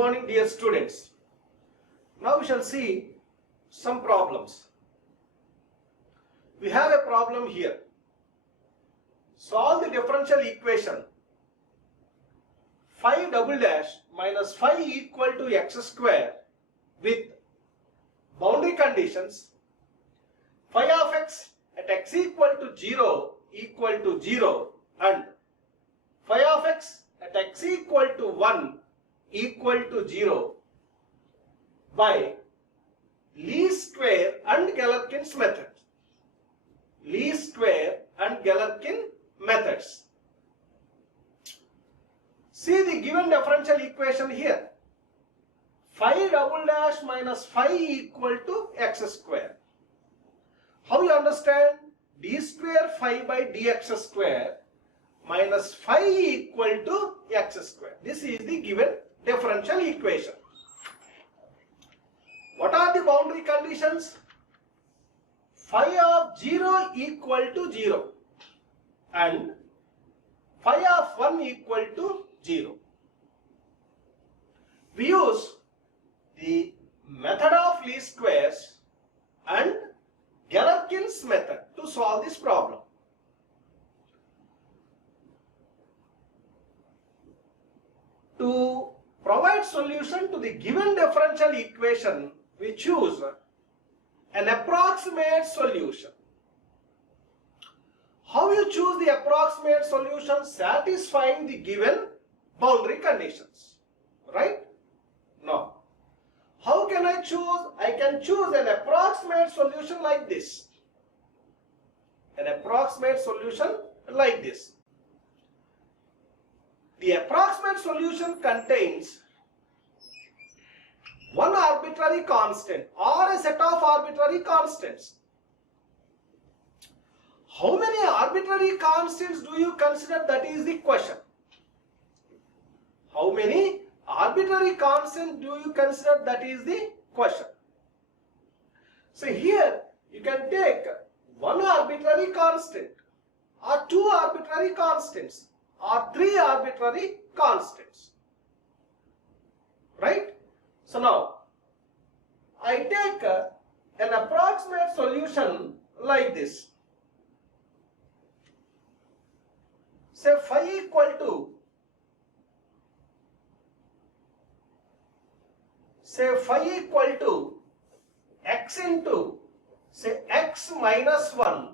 morning, dear students. Now we shall see some problems. We have a problem here. Solve the differential equation 5 double dash minus 5 equal to x square with boundary conditions phi of x at x equal to 0 and phi of x at x equal to 1 equal to 0 by least square and Galerkin's method. Least square and Galerkin methods. See the given differential equation here. Phi double dash minus phi equal to x square. How you understand? D square phi by dx square minus phi equal to x square. This is the given differential equation. What are the boundary conditions? Phi of 0 equal to 0 and phi of 1 equal to 0. We use the method of least squares and Galerkin's method to solve this problem. To provide solution to the given differential equation, we choose an approximate solution. How you choose the approximate solution? Satisfying the given boundary conditions, right? Now, how can I choose? I can choose an approximate solution like this. An approximate solution like this. The approximate solution contains one arbitrary constant or a set of arbitrary constants. How many arbitrary constants do you consider? That is the question. How many arbitrary constants do you consider? That is the question. So here you can take one arbitrary constant or two arbitrary constants or three arbitrary constants, right? So now I take an approximate solution like this. Say phi equal to x into say x minus 1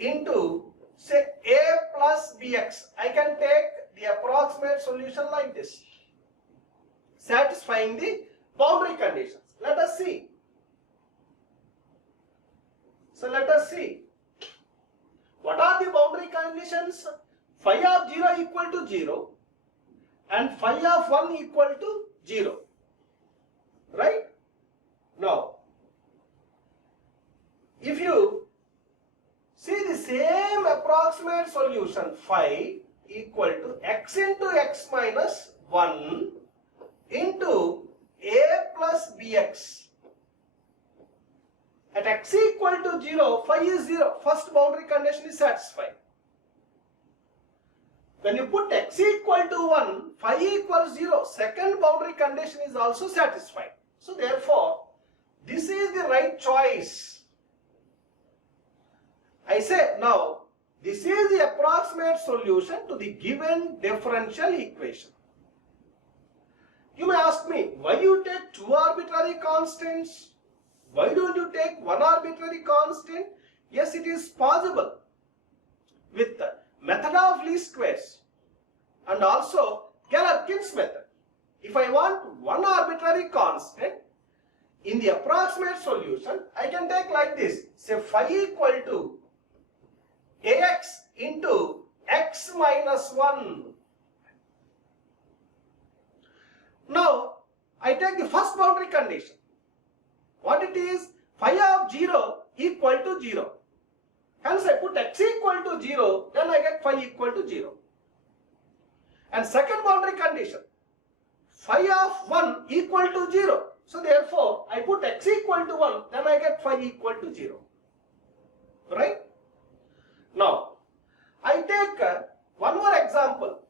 into say a plus bx. I can take the approximate solution like this, satisfying the boundary conditions. Let us see. So let us see. What are the boundary conditions? Phi of 0 equal to 0 and phi of 1 equal to 0. Right? Now, if you see the same approximate solution, phi equal to x into x minus 1 into a plus bx. At x equal to 0, phi is 0. First boundary condition is satisfied. When you put x equal to 1, phi equals 0. Second boundary condition is also satisfied. So therefore, this is the right choice. I say now, this is the approximate solution to the given differential equation. You may ask me, why you take two arbitrary constants? Why don't you take one arbitrary constant? Yes, it is possible with the method of least squares and also Galerkin's method. If I want one arbitrary constant in the approximate solution, I can take like this. Say phi equal to ax into x minus 1. Now, I take the first boundary condition. What it is? Phi of 0 equal to 0. Hence I put x equal to 0, then I get phi equal to 0. And second boundary condition, phi of 1 equal to 0. So therefore, I put x equal to 1, then I get phi equal to 0. Right? Now, I take one more example.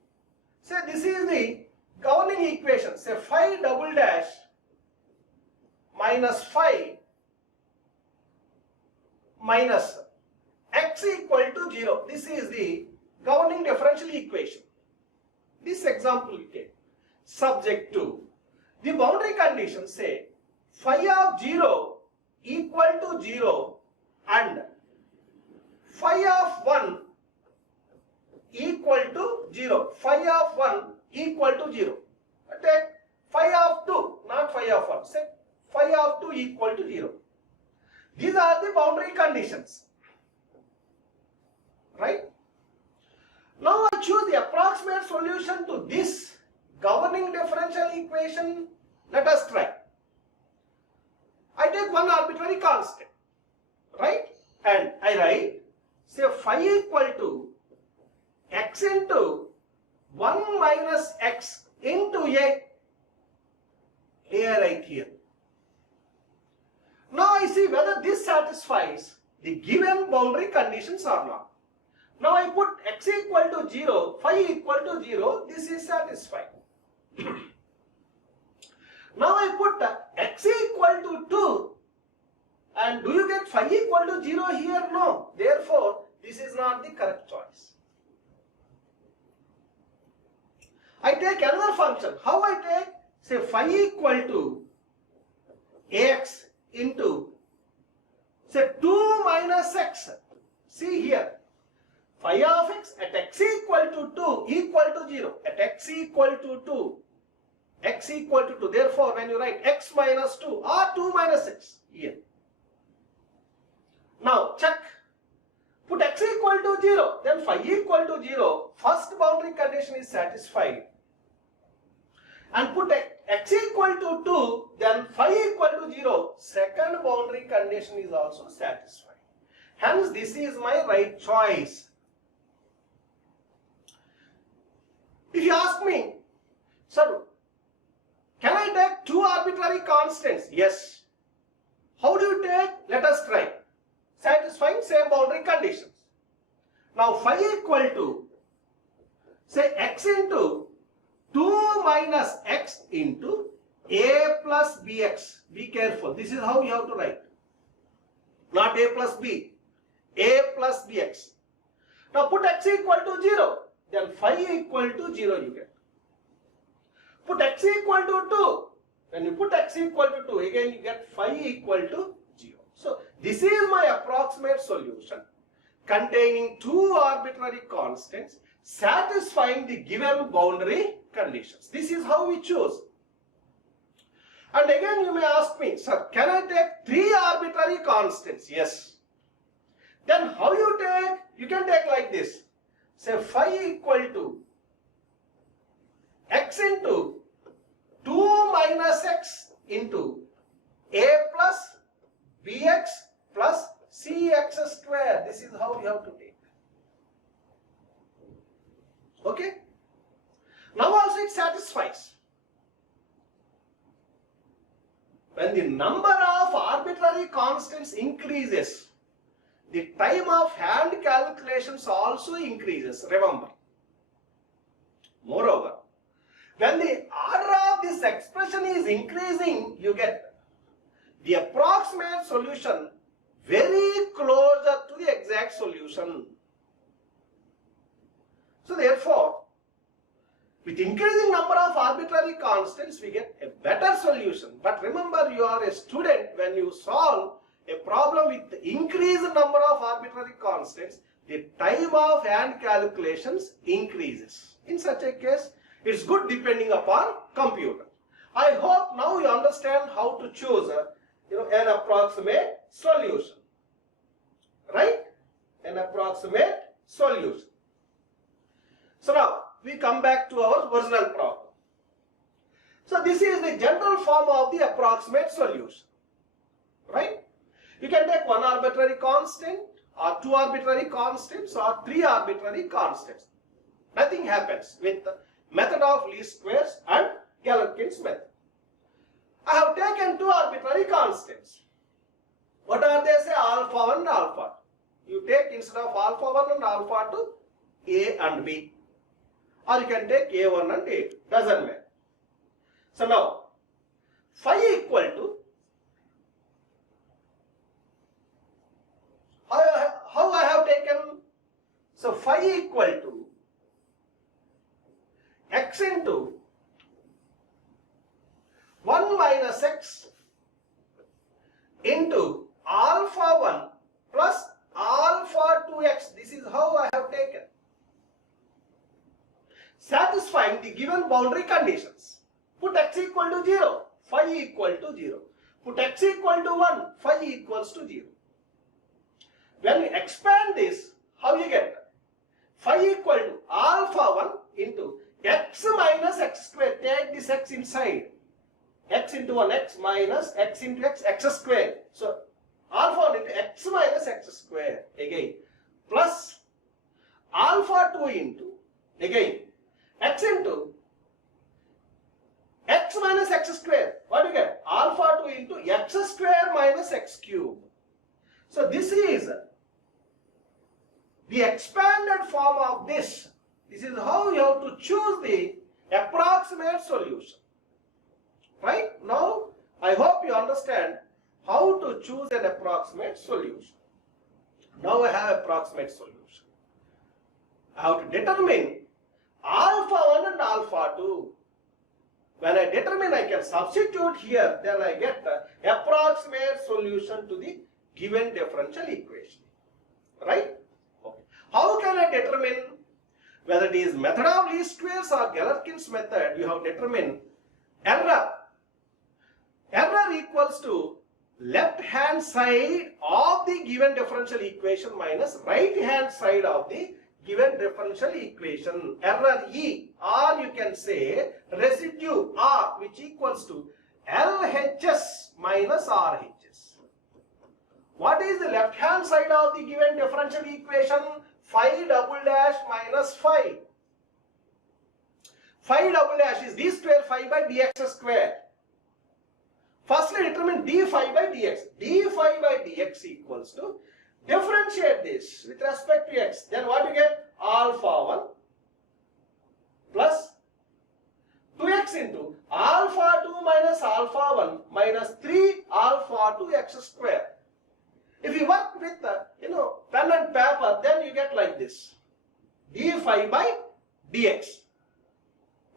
Say this is the governing equation, say phi double dash minus phi minus x equal to 0. This is the governing differential equation. This example we take, subject to the boundary condition, say phi of 0 equal to 0 and phi of 1 equal to 0. Phi of 1 equal to 0. Take phi of 2, not phi of 1. Say phi of 2 equal to 0. These are the boundary conditions. Right? Now I choose the approximate solution to this governing differential equation. Let us try. I take one arbitrary constant, right? And I write, say phi equal to x into 1 minus x into a. Right here. Now I see whether this satisfies the given boundary conditions or not. Now I put x equal to 0, phi equal to 0, this is satisfied. Now I put x equal to 2, and do you get phi equal to 0 here? No. Therefore, this is not the correct choice. I take another function. How I take? Say phi equal to ax into, say 2 minus x. See here, phi of x at x equal to 2 equal to 0. At x equal to 2, x equal to 2. Therefore, when you write x minus 2 or 2 minus x here. Now check. Put x equal to 0, then phi equal to 0. First boundary condition is satisfied. And put x equal to 2, then phi equal to 0. Second boundary condition is also satisfied. Hence, this is my right choice. If you ask me, sir, can I take two arbitrary constants? Yes. How do you take? Let us try. Satisfying same boundary conditions. Now phi equal to, say x into 2 minus x into a plus bx. Be careful. This is how you have to write. Not a plus b. A plus bx. Now put x equal to 0. Then phi equal to 0 you get. Put x equal to 2. When you put x equal to 2, again you get phi equal to 0. So this is my approximate solution containing two arbitrary constants satisfying the given boundary conditions. This is how we choose. And again you may ask me, sir, can I take three arbitrary constants? Yes. Then how you take? You can take like this. Say phi equal to x into 2 minus x into a plus bx plus cx square. This is how you have to take. Okay? Now also it satisfies. When the number of arbitrary constants increases, the time of hand calculations also increases. Remember. Moreover, when the order of this expression is increasing, you get the approximate solution very closer to the exact solution. So therefore, with increasing number of arbitrary constants, we get a better solution. But remember, you are a student. When you solve a problem with increased number of arbitrary constants, the time of hand calculations increases. In such a case, it's good depending upon computer. I hope now you understand how to choose an approximate solution. Right? An approximate solution. So now we come back to our original problem. So this is the general form of the approximate solution. Right? You can take one arbitrary constant or two arbitrary constants or three arbitrary constants. Nothing happens with the method of least squares and Galerkin's method. I have taken two arbitrary constants. What are they? Say alpha 1 and alpha 2. You take instead of alpha 1 and alpha 2, A and B. Or you can take A1 and A2. Doesn't matter. So now phi equal to, how I have taken, so phi equal to x into 1 minus x into alpha 1 plus alpha 2x. This is how I have taken, satisfying the given boundary conditions. Put x equal to 0, phi equal to 0. Put x equal to 1, phi equals to 0. When you expand this, how you get? Phi equal to alpha 1 into x minus x square. Take this x inside. X into 1, x minus x into x, x square. So alpha 1 into x minus x square again, plus alpha 2 into, again, x into x minus x square. What do you get? Alpha 2 into x square minus x cube. So this is the expanded form of this. This is how you have to choose the approximate solution. Right? Now, I hope you understand how to choose an approximate solution. Now I have approximate solution. I have to determine alpha 1 and alpha 2. When I determine, I can substitute here, then I get the approximate solution to the given differential equation. Right? Okay. How can I determine whether it is method of least squares or Galerkin's method? You have determined error. Error equals to left hand side of the given differential equation minus right hand side of the given differential equation. Error E, or you can say residue R, which equals to LHS minus RHS. What is the left hand side of the given differential equation? Phi double dash minus phi. Phi double dash is d square phi by dx square. Firstly, determine d phi by dx. d phi by dx equals to, differentiate this with respect to x. Then what you get? Alpha 1 plus 2x into alpha 2 minus alpha 1 minus 3 alpha 2 x square. If you work with pen and paper, then you get like this, d phi by dx.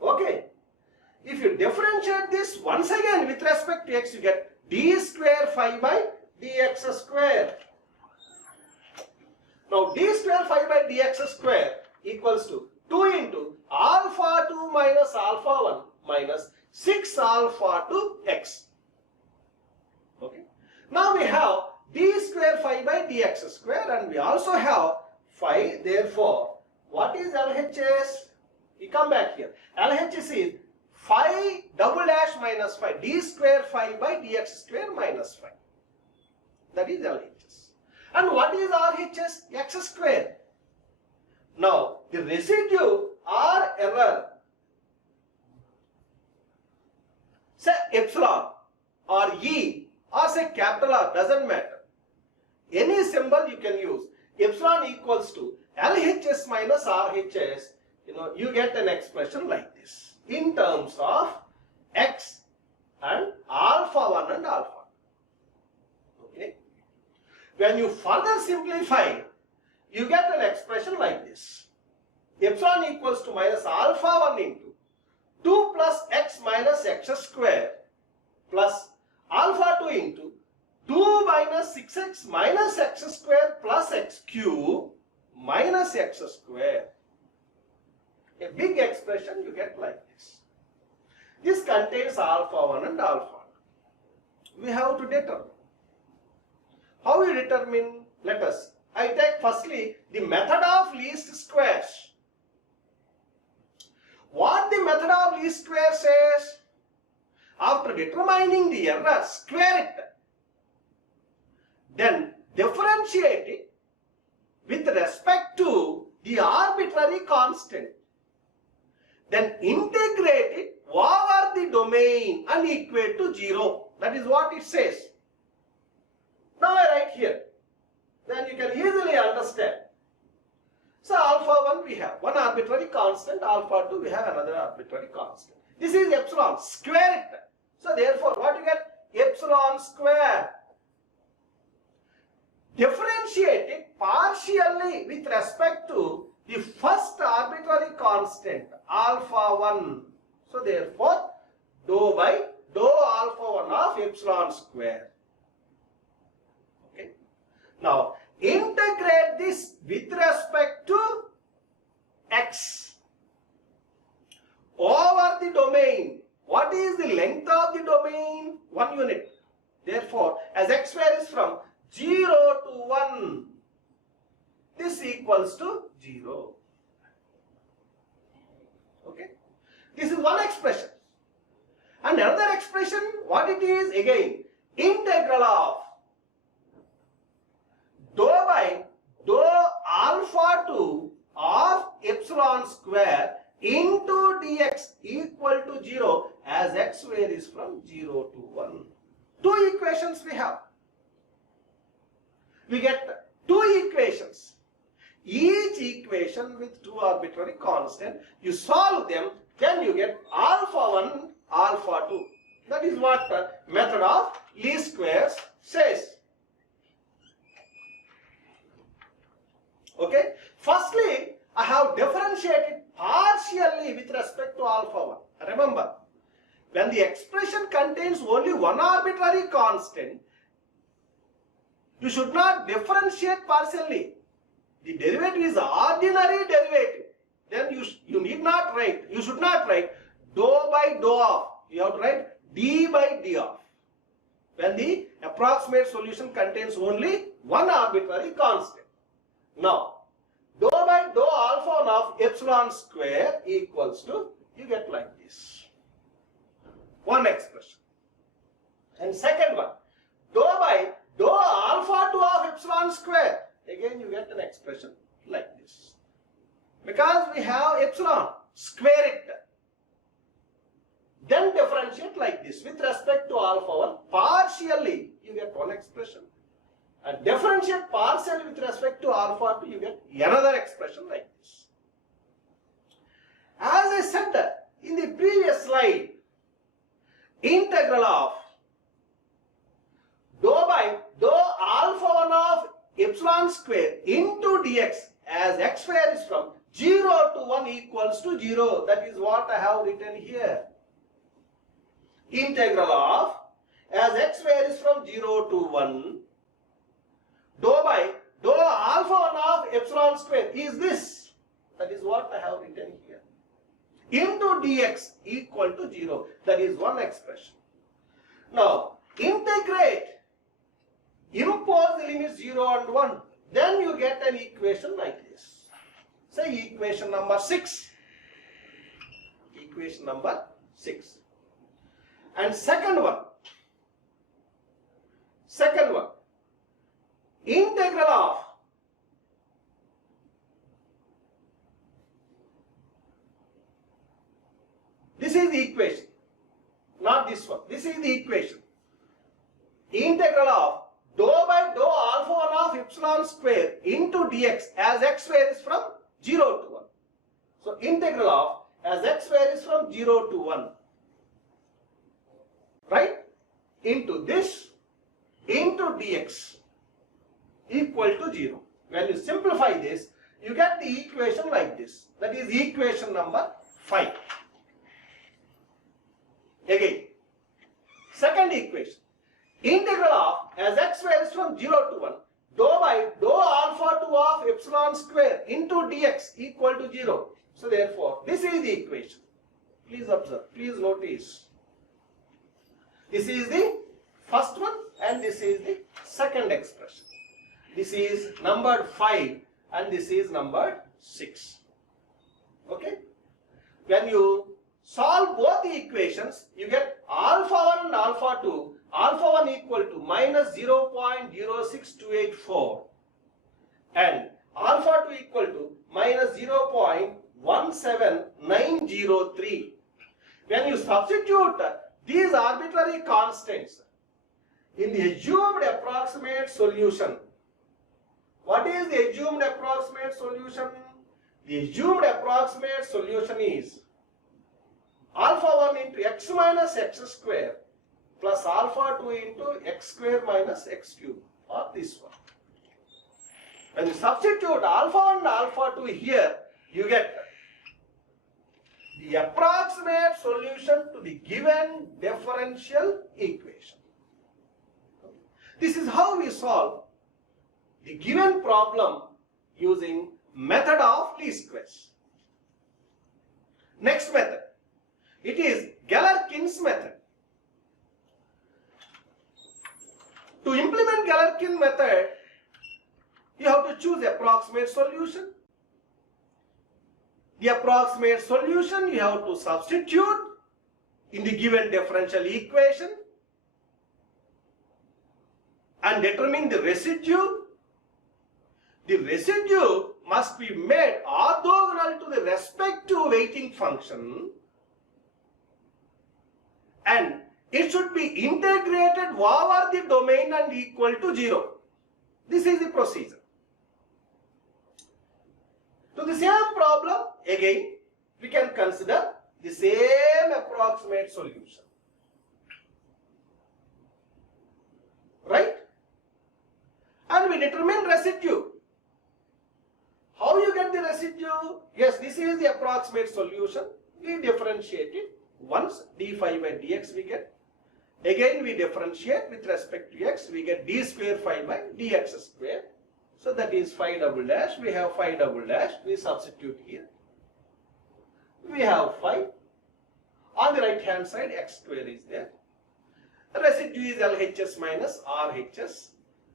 Okay. If you differentiate this once again with respect to x, you get d square phi by dx square. Now d square phi by dx square equals to 2 into alpha 2 minus alpha 1 minus 6 alpha 2 x. Okay. Now we have d square phi by dx square, and we also have phi. Therefore, what is LHS? We come back here. LHS is phi double dash minus phi, d square phi by dx square minus phi. That is LHS. And what is RHS? X square. Now, the residue or error, say epsilon or E or say capital R, doesn't matter. Any symbol you can use. Epsilon equals to LHS minus RHS. You get an expression like this in terms of x and alpha 1 and alpha. Okay. When you further simplify, you get an expression like this. Epsilon equals to minus alpha 1 into 2 plus x minus x square plus alpha 2 into 2 minus 6x minus x square plus x cube minus x square. A big expression you get like this. This contains alpha 1 and alpha 2. We have to determine. How we determine? Let us. I take firstly the method of least squares. What the method of least square says? After determining the error, square it. Then differentiate it with respect to the arbitrary constant. Then integrate it over the domain and equate to 0. That is what it says. Now I write here. Then you can easily understand. So alpha 1 we have one arbitrary constant, alpha 2 we have another arbitrary constant. This is epsilon. Square it. So therefore, what you get? Epsilon square. Differentiate it partially with respect to the first arbitrary constant, alpha 1. So therefore, dou by dou alpha 1 of epsilon square. Okay. Now, integrate this with respect to x over the domain. What is the length of the domain? 1 unit. Therefore, as x varies from 0 to 1, this equals to 0. Okay. This is one expression. And another expression, what it is? Again, integral of dou by dou alpha 2 of epsilon square into dx equal to 0 as x varies from 0 to 1. Two equations we have. We get two equations. Each equation with two arbitrary constant. You solve them, then you get alpha 1, alpha 2. That is what the method of least squares says. Okay. Firstly, I have differentiated partially with respect to alpha 1. Remember, when the expression contains only one arbitrary constant, you should not differentiate partially. The derivative is ordinary derivative. Then you need not write, you should not write dou by dou of. You have to write d by d of. When the approximate solution contains only one arbitrary constant. Now, dou by dou alpha 1 of epsilon square equals to, you get like this. One expression. And second one, dou by dou alpha 2 of epsilon square. Again you get an expression like this. Because we have epsilon, square it. Then differentiate like this. With respect to alpha 1, partially you get one expression. And differentiate partially with respect to alpha 2, you get another expression like this. As I said in the previous slide, integral of dou by dou alpha 1 of epsilon square into dx as x varies from 0 to 1 equals to 0. That is what I have written here. Integral of as x varies from 0 to 1 dou by dou alpha 1 of epsilon square is this. That is what I have written here. Into dx equal to 0. That is one expression. Now, integrate. Impose the limits 0 and 1. Then you get an equation like this. Say equation number 6. Equation number 6. And second one. Integral of this is the equation. Not this one. This is the equation. Integral of dou by dou alpha 1 of epsilon square into dx as x varies from 0 to 1. So integral of as x varies from 0 to 1. Right? Into this into dx equal to 0. When you simplify this, you get the equation like this. That is equation number 5. Again, second equation. Integral of as x varies from 0 to 1 dou by dou alpha 2 of epsilon square into dx equal to 0. So therefore, this is the equation. Please observe. Please notice. This is the first one and this is the second expression. This is numbered 5 and this is numbered 6. Okay? When you solve both the equations, you get alpha 1 and alpha 2. Alpha 1 equal to minus 0.06284 and alpha 2 equal to minus 0.17903. When you substitute these arbitrary constants in the assumed approximate solution, what is the assumed approximate solution? The assumed approximate solution is alpha 1 into x minus x square plus alpha 2 into x square minus x cube, or this one. When you substitute alpha 1 and alpha 2 here, you get the approximate solution to the given differential equation. This is how we solve the given problem using method of least squares. Next method, it is Galerkin's method. To implement Galerkin method, you have to choose approximate solution. The approximate solution you have to substitute in the given differential equation and determine the residue. The residue must be made orthogonal to the respective weighting function, and it should be integrated over the domain and equal to 0. This is the procedure. To the same problem, again, we can consider the same approximate solution. Right? And we determine residue. How you get the residue? Yes, this is the approximate solution. We differentiate it. Once d phi by dx we get. Again we differentiate with respect to x. We get d square phi by dx square. So that is phi double dash. We have phi double dash. We substitute here. We have phi. On the right hand side, x square is there. The residue is LHS minus RHS.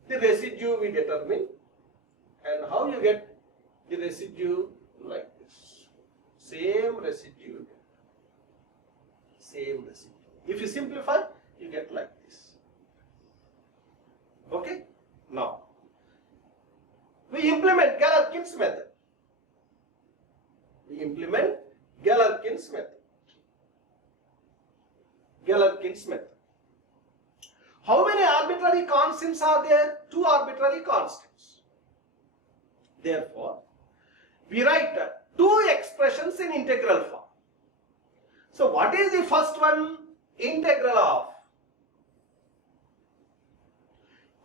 The residue we determine. And how you get the residue? Like this. Same residue. Same residue. If you simplify, you get like this. Okay? Now, we implement Galerkin's method. We implement Galerkin's method. Galerkin's method. How many arbitrary constants are there? 2 arbitrary constants. Therefore, we write 2 expressions in integral form. So, what is the first one? Integral of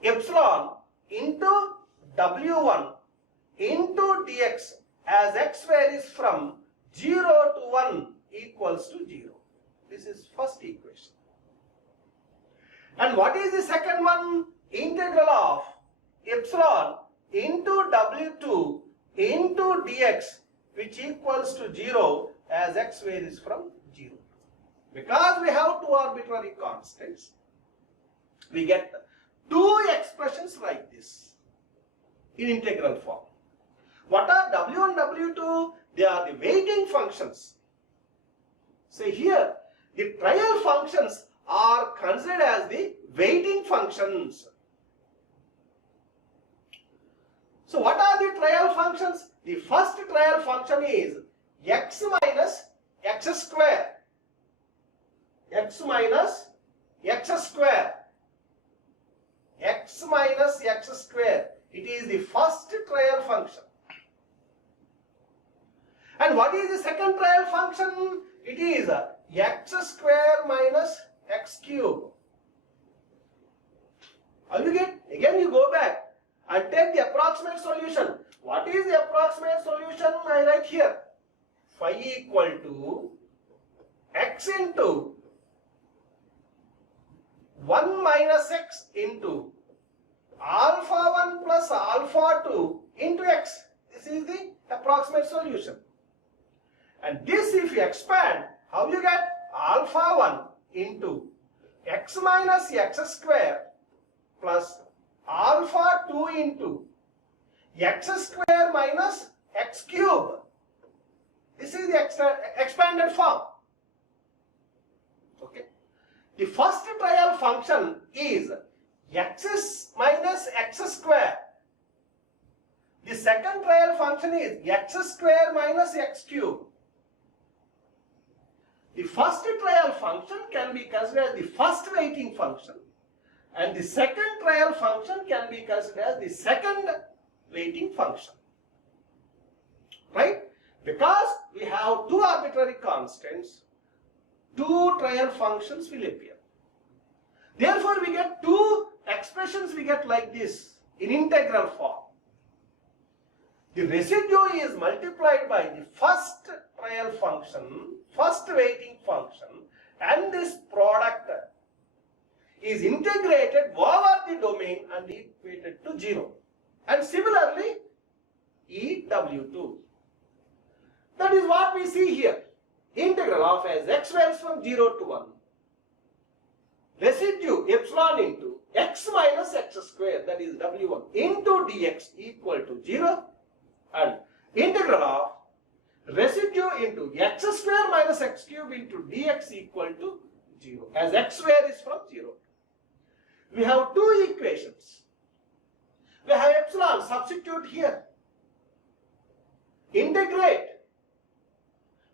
epsilon into w1 into dx as x varies from 0 to 1 equals to 0. This is first equation. And what is the second one? Integral of epsilon into w2 into dx, which equals to 0 as x varies from 0. Because we have 2 arbitrary constants, we get 2 expressions like this in integral form. What are w and w2? They are the weighting functions. So here, the trial functions are considered as the weighting functions. So what are the trial functions? The first trial function is x minus x square. X minus x square. X minus x square. It is the first trial function. And what is the second trial function? It is x square minus x cube. How you get? Again you go back and take the approximate solution. What is the approximate solution? I write here. Phi equal to x into 1 minus x into alpha 1 plus alpha 2 into x. This is the approximate solution. And this if you expand, how you get? Alpha 1 into x minus x square plus alpha 2 into x square minus x cube. This is the expanded form. Okay. The first trial function is x minus x square. The second trial function is x square minus x cube. The first trial function can be considered as the first weighting function, and the second trial function can be considered as the second weighting function. Right? Because we have 2 arbitrary constants, two trial functions will appear. Therefore, we get two expressions we get like this in integral form. The residue is multiplied by the first trial function, first weighting function, and this product is integrated over the domain and equated to 0. And similarly, EW2. That is what we see here. Integral of as x varies from 0 to 1. Residue epsilon into x minus x square, that is W1, into dx equal to 0. And integral of residue into x square minus x cube into dx equal to 0, as x varies from 0. We have two equations. We have epsilon, substitute here. Integrate.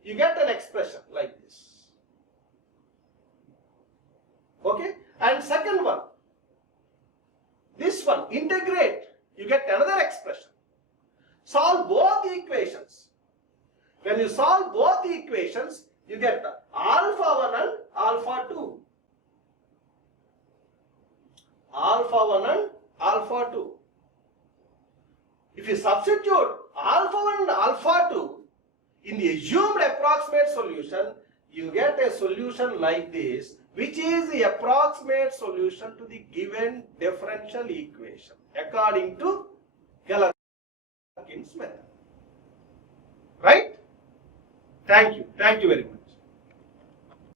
You get an expression like this. Okay? And second one, this one, integrate. You get another expression. Solve both the equations. When you solve both the equations, you get alpha 1 and alpha 2. Alpha 1 and alpha 2. If you substitute alpha 1 and alpha 2 in the assumed approximate solution, you get a solution like this, which is the approximate solution to the given differential equation according to Galerkin's method. Right? Thank you. Thank you very much.